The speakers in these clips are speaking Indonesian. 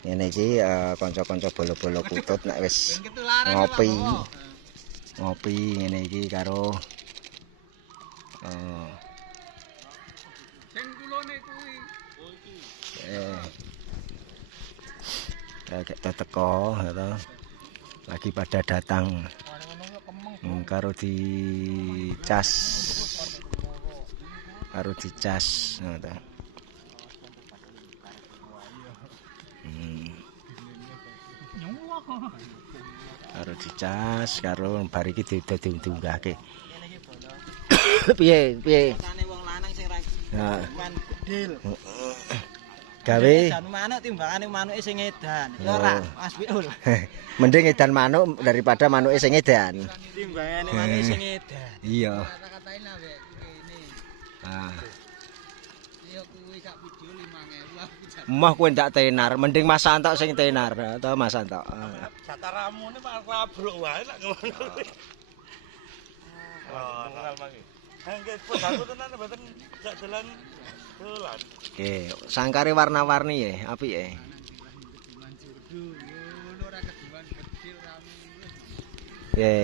Ngene iki kanca-kanca bolo-bolo kutut nek wis ngopi. Ngopi ngene iki karo sing kulone kuwi. Oh iki. Kayak teko to. Lagi pada datang. Karo dicas. Karo dicas ngono. Karo dicas karo bar iki diunggahke. Piye? Rasane wong lanang sing ra man bedil. Gawe manuk timbangane manuke sing edan. Ya ora, Mas Biul. mending edan manuk daripada manuke sing edan. Timbangane manuke sing edan. Iya. Kata-katain ambek kene. Ah. Iya kuwi sak video 5.000 aku jan. Mah kowe ndak tenar, mending Mas Antok sing tenar to Mas Antok. Jataramune Pak Labruk wae nek ngono kuwi. Oh, kenal mangke. Nggih, aku tenan mboten sak dalan dolan. Oke, sangkare warna-warni ya, apik ya. Ngono ora keduan bedil rame. Oke.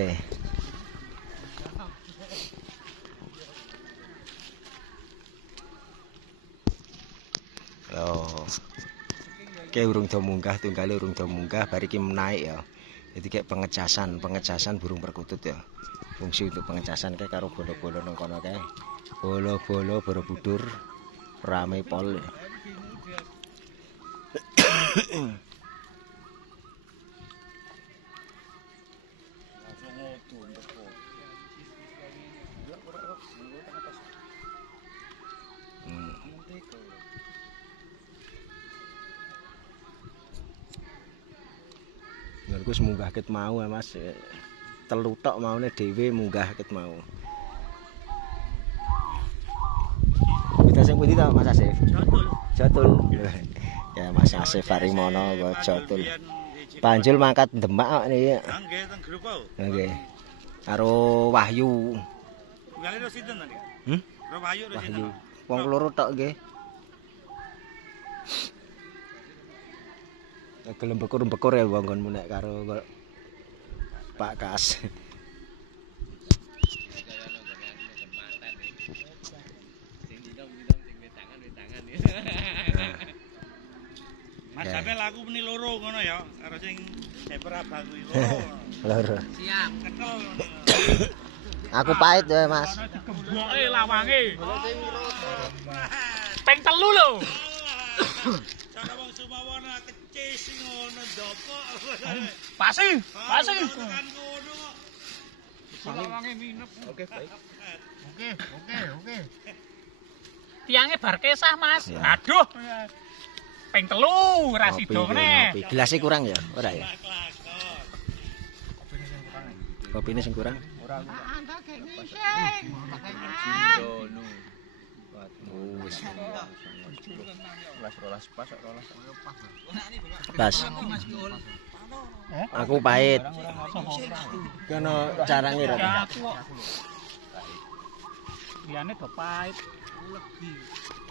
Oh. Oke, urung do munggah, tunggale urung do munggah, bar iki menaik ya. Jadi kayak pengecasan burung perkutut ya. Fungsi untuk pengecasan kayak karo bolo-bolo nang kono kae. Bolo-bolo Borobudur rame pol. Aku munggah ket mau ya Mas. Telu tok maune dhewe munggah ket mau. Kita sing pundi ta Mas Asif? Jotul. Ya Mas Asif Parimono kok jotul. Panjul mangkat Demak kok niki. Nggih, teng grup wae. Nggih. Karo Wahyu. Tunggale ro sinten tadi? Ro Wahyu ro Wahyu. sinten? Wong loro tok nggih. Gelem bekur-bekur ya wong-wongmu nek karo Pak Kas. Mas sampe laku meni loro ngono ya, karo sing heper abang kuwi loro. Loro. Siap. Kekel ngono. Aku pahit ya Mas. Gemboke lawange. Ping 3 lho. Cara wong Sumawana kecis ngono ndopok. Pasi. Tekan ngono kok. Lawange minep. Oke, baik. Oke. Tiange bar kesah, Mas. Aduh. Ping 3 ora sida meneh. Gelasnya kurang ya? Ora ya? Kopine sing kurang? Anda kayak ngising. Wis. Pas. Aku pahit. Kono cara ngirit. Liyane do pahit.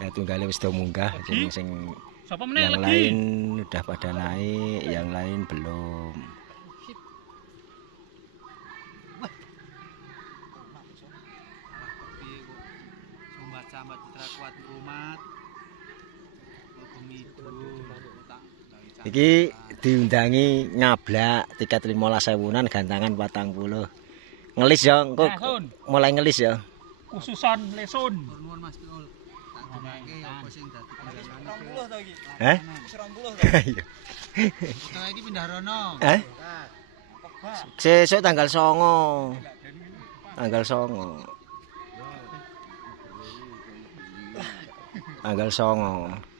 Ya tunggale wis do munggah sing Sapa meneh yang lagi? lain udah pada naik, yang lain belum. Sambat-sambat citra kuat umat. Iki diundangi ngablak tiket 15.000-an gantangan 40. Ngelis ya, engko mulai ngelis ya. Khususon lesun. Nuwun Mas Biul. Tak dongake apa sing dadi penjalanan. 20 to iki. Heh? 20 to. Iya. Kota iki pindah rono. Heh? Sesuk tanggal 9. Tanggal 9. Tanggal 9.